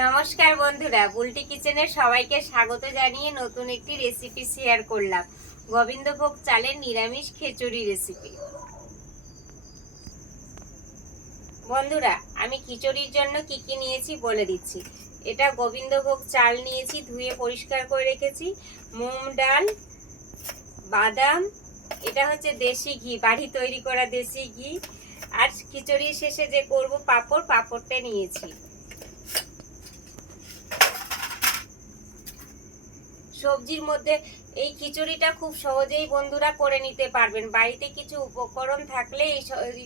নমস্কার বন্ধুরা, বুলটি কিচেনের সবাইকে স্বাগত জানিয়ে নতুন একটি রেসিপি শেয়ার করলাম। গোবিন্দভোগ চালের নিরামিষ খিচুড়ি রেসিপি। বন্ধুরা, আমি খিচুড়ির জন্য কি কি নিয়েছি বলে দিচ্ছি। এটা গোবিন্দভোগ চাল নিয়েছি, ধুয়ে পরিষ্কার করে রেখেছি। মুগ ডাল, বাদাম, এটা হচ্ছে দেশি ঘি, বাড়ি তৈরি করা দেশি ঘি। আর খিচুড়ির শেষে যে করব পাঁপড়টা নিয়েছি। সবজির মধ্যে এই খিচুড়িটা খুব সহজেই বন্ধুরা করে নিতে পারবেন। বাড়িতে কিছু উপকরণ থাকলে এই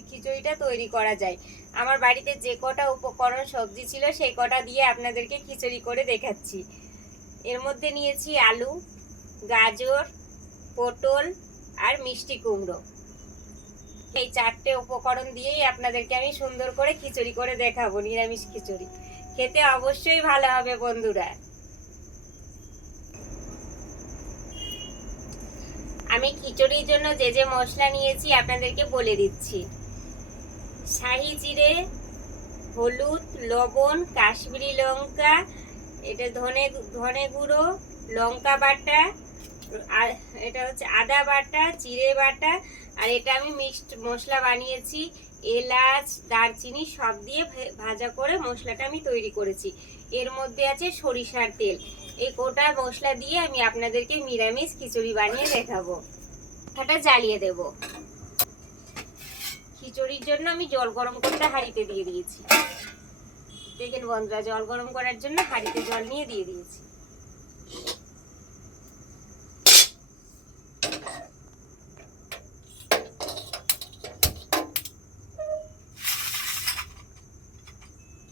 খিচুড়িটা তৈরি করা যায়। আমার বাড়িতে যে কটা উপকরণ সবজি ছিল সেই কটা দিয়ে আপনাদেরকে খিচুড়ি করে দেখাচ্ছি। এর মধ্যে নিয়েছি আলু, গাজর, পটল আর মিষ্টি কুমড়ো। এই চারটে উপকরণ দিয়েই আপনাদেরকে আমি সুন্দর করে খিচুড়ি করে দেখাবো। নিরামিষ খিচুড়ি খেতে অবশ্যই ভালো হবে বন্ধুরা। আমি খিচুড়ির জন্য যে যে মশলা নিয়েছি আপনাদেরকে বলে দিচ্ছি। শাহি জিরে, হলুদ, লবণ, কাশ্মীরি লঙ্কা, এটা ধনে গুঁড়ো, লঙ্কা বাটা, আর এটা হচ্ছে আদা বাটা, জিরে বাটা, আর এটা আমি মিক্সড মশলা বানিয়েছি। এলাচ, দারচিনি সব দিয়ে ভাজা করে মশলাটা আমি তৈরি করেছি। এর মধ্যে আছে সরিষার তেল। এই গোটা মশলা দিয়ে আমি আপনাদেরকে নিরামিষ খিচুড়ি বানিয়ে দেখাবো। এটা জ্বালিয়ে দেব। খিচুড়ির জন্য আমি জল গরম করতে হাঁড়িতে দিয়ে দিয়েছি। দেখেন বন্ধুরা, জল গরম করার জন্য হাঁড়িতে জল নিয়ে দিয়ে দিয়েছি।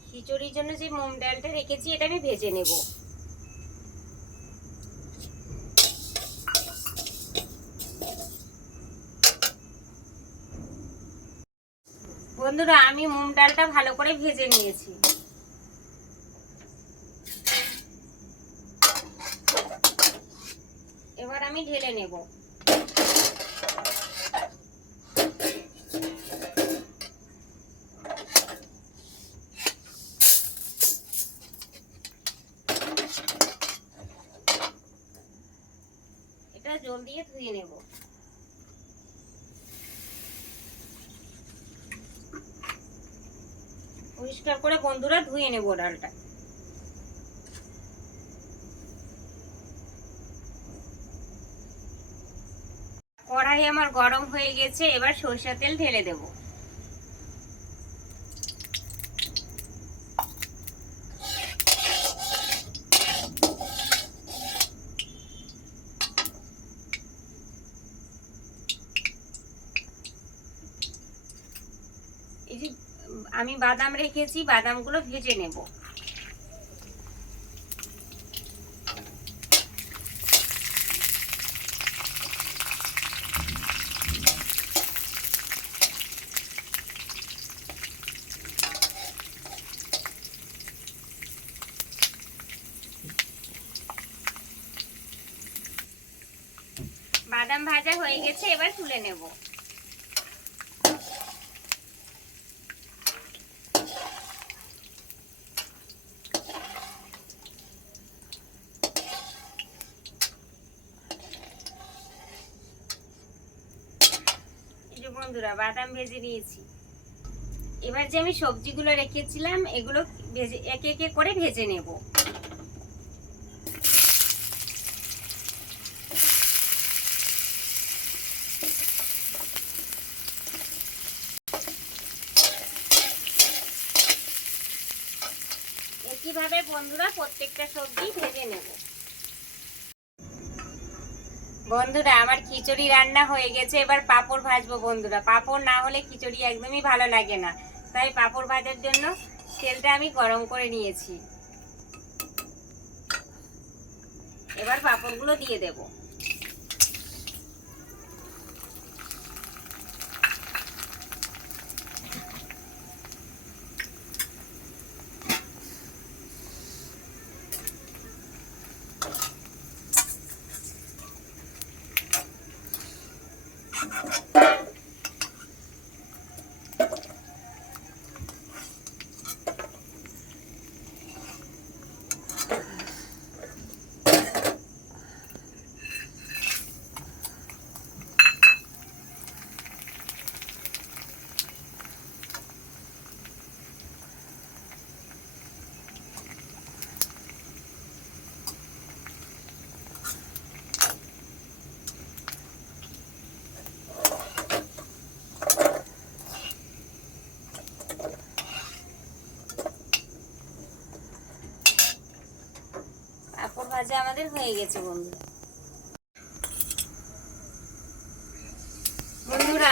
খিচুড়ির জন্য যে মুগ ডালটা রেখেছি এটা আমি ভেজে নেব। বন্ধুরা, আমি মুগ ডালটা ভালো করে ভেজে নিয়েছি। এবার আমি ঢেলে নেব। এটা জল দিয়ে ধুয়ে নেব। পরিষ্কার করে বন্ধুরা ধুয়ে নেব ডালটা। কড়াই আমার গরম হয়ে গেছে, এবার সরষের তেল ঢেলে দেব। এই যে আমি বাদাম রেখেছি, বাদামগুলো ভেজে নেব। বাদাম ভাজা হয়ে গেছে, এবার তুলে নেব। এই যে বন্ধুরা, বাদাম ভেজে নিয়েছি। এবার যে আমি সবজিগুলো রেখেছিলাম এগুলো ভেজে একে একে করে ভেজে নেব। একইভাবে বন্ধুরা প্রত্যেকটা সবজি ভেজে নেব। বন্ধুরা, আমার খিচুড়ি রান্না হয়ে গেছে, এবার পাঁপড় ভাজবো। বন্ধুরা, পাঁপড় না হলে খিচুড়ি একদমই ভালো লাগে না, তাই পাঁপড় ভাজার জন্য তেলটা আমি গরম করে নিয়েছি। এবার পাঁপড়গুলো দিয়ে দেব। ভাজা আমাদের হয়ে গেছে বন্ধুরা। বন্ধুরা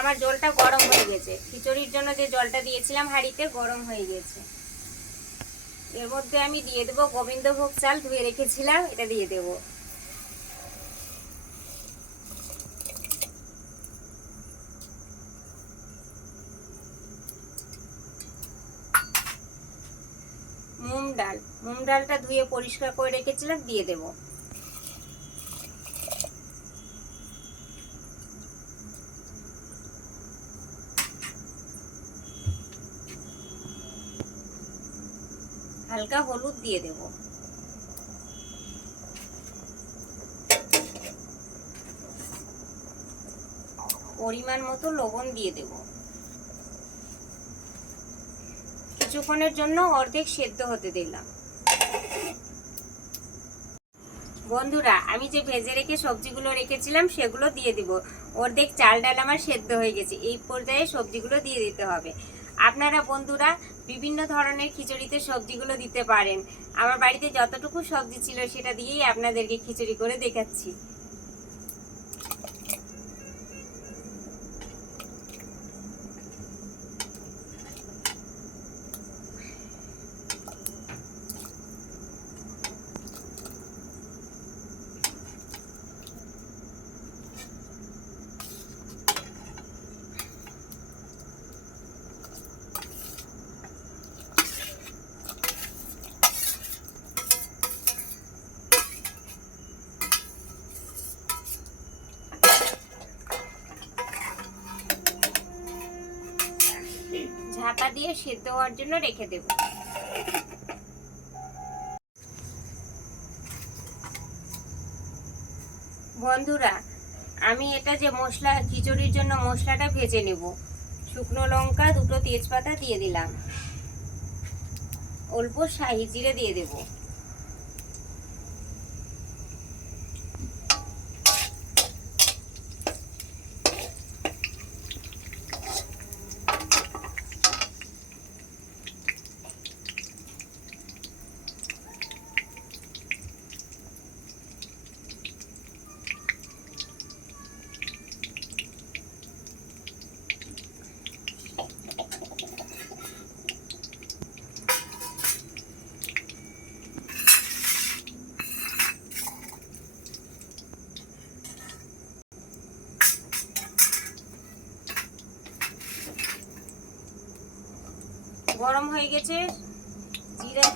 আমার জলটা গরম হয়ে গেছে। খিচুড়ির জন্য যে জলটা দিয়েছিলাম হাঁড়িতে গরম হয়ে গেছে। এর মধ্যে আমি দিয়ে দেবো গোবিন্দভোগ চাল ধুয়ে রেখেছিলাম, এটা দিয়ে দেবো। মুগ ডালটা ধুয়ে পরিষ্কার করে রেখেছিলাম, দিয়ে দেব। হালকা হলুদ দিয়ে দেব। পরিমাণ মতো লবণ দিয়ে দেব। কিছুক্ষণের জন্য অর্ধেক সেদ্ধ হতে দিলাম। বন্ধুরা আমি যে ভেজে রেখে সবজিগুলো রেখেছিলাম সেগুলো দিয়ে দিব। অর্ধেক চাল ডাল আমার সেদ্ধ হয়ে গেছে। এই পর্যায়ে সবজিগুলো দিয়ে দিতে হবে। আপনারা বন্ধুরা বিভিন্ন ধরনের খিচুড়িতে সবজিগুলো দিতে পারেন। আমার বাড়িতে যতটুকু সবজি ছিল সেটা দিয়েই আপনাদেরকে খিচুড়ি করে দেখাচ্ছি। ঢাকা দিয়ে সেদ্ধ হওয়ার জন্য রেখে দেব। বন্ধুরা আমি এটা যে মশলা খিচুড়ির জন্য মশলাটা ভেজে নেব। শুকনো লঙ্কা, দুটো তেজপাতা দিয়ে দিলাম। অল্প শাহি জিরে দিয়ে দেব। গরম হয়ে গেছে, জিরা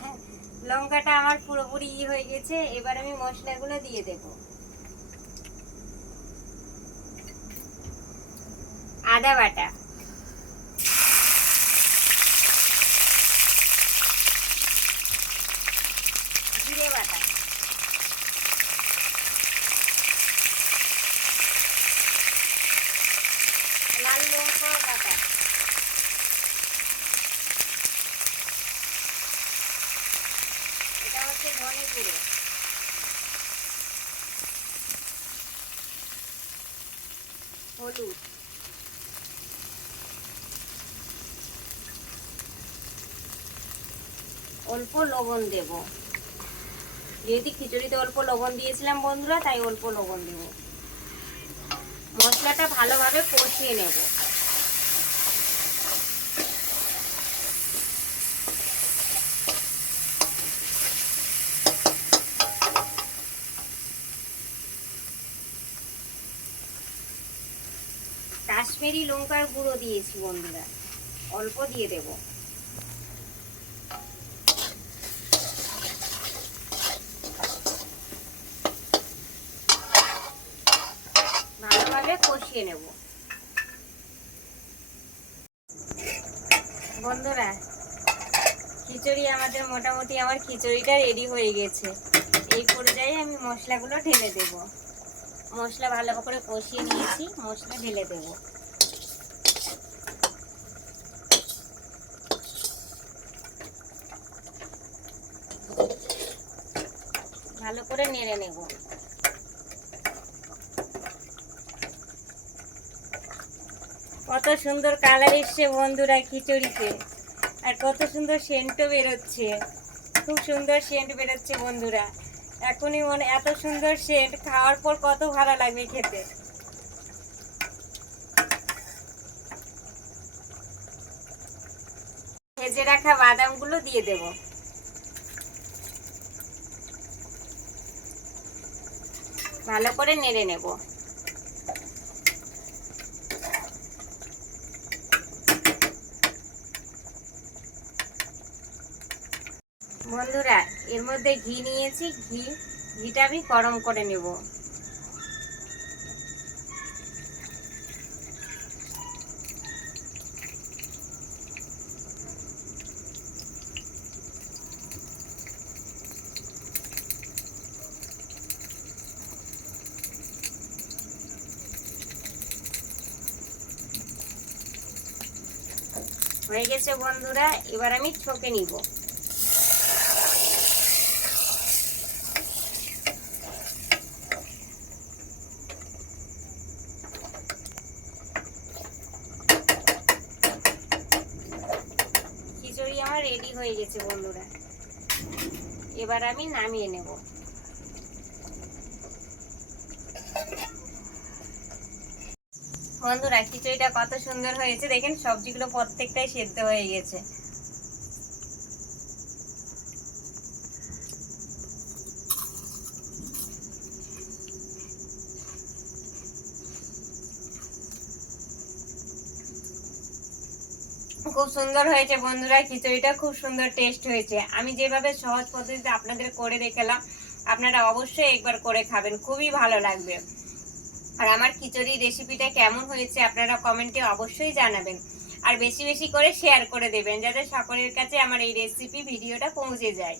লঙ্কাটা আমার পুরোপুরি হয়ে গেছে। এবার আমি মশলাগুলো দিয়ে দেব। আদা বাটা, জিরে বাটা, লাল লঙ্কা বাটা, এটা হচ্ছে ধনে গুঁড়ো, হলুদ, অল্প লবণ দেব। যেহেতু খিচুড়িতে অল্প লবণ দিয়েছিলাম বন্ধুরা, তাই অল্প লবণ দেব। মশলাটা ভালোভাবে কষিয়ে নেব। কাশ্মীরি লঙ্কার গুঁড়ো দিয়েছি বন্ধুরা, অল্প দিয়ে দেব। ভালোভাবে কষিয়ে নেব। বন্ধুরা খিচুড়ি আমাদের মোটামুটি আমার খিচুড়িটা রেডি হয়ে গেছে। এই পর্যায়ে আমি মশলাগুলো ঢেলে দেব। মশলা ভালো করে কষিয়ে নিয়েছি, মশলা ঢেলে দেব। ভালো করে নেড়ে নেব। কত সুন্দর কালার এসছে বন্ধুরা খিচুড়িতে, আর কত সুন্দর সেন্টও বেরোচ্ছে। খুব সুন্দর সেন্ট বেরোচ্ছে বন্ধুরা। এখনই মনে এত সুন্দর সেন্ট, খাওয়ার পর কত ভালো লাগবে খেতে। ভেজে রাখা বাদামগুলো দিয়ে দেব। ভালো করে নেড়ে নেব। বন্ধুরা, এর মধ্যে ঘি নিয়েছি, ঘিটা আমি গরম করে নেব। হয়ে গেছে বন্ধুরা, এবার আমি ছকে নিব। খিচুড়ি আমার রেডি হয়ে গেছে বন্ধুরা, এবার আমি নামিয়ে নেব। বন্ধুরা, খিচুড়িটা কত সুন্দর হয়েছে দেখেন, সবজিগুলো প্রত্যেকটাই সেদ্ধ হয়ে গেছে। খুব সুন্দর হয়েছে বন্ধুরা, খিচুড়িটা খুব সুন্দর টেস্ট হয়েছে। আমি যেভাবে সহজ পদ্ধতিতে আপনাদের করে দেখালাম, আপনারা অবশ্যই একবার করে খাবেন, খুবই ভালো লাগবে। আর আমার খিচুড়ির রেসিপিটা কেমন হয়েছে আপনারা কমেন্টে অবশ্যই জানাবেন। আর বেশি বেশি করে শেয়ার করে দেবেন, যাতে সকলের কাছে আমার এই রেসিপি ভিডিওটা পৌঁছে যায়।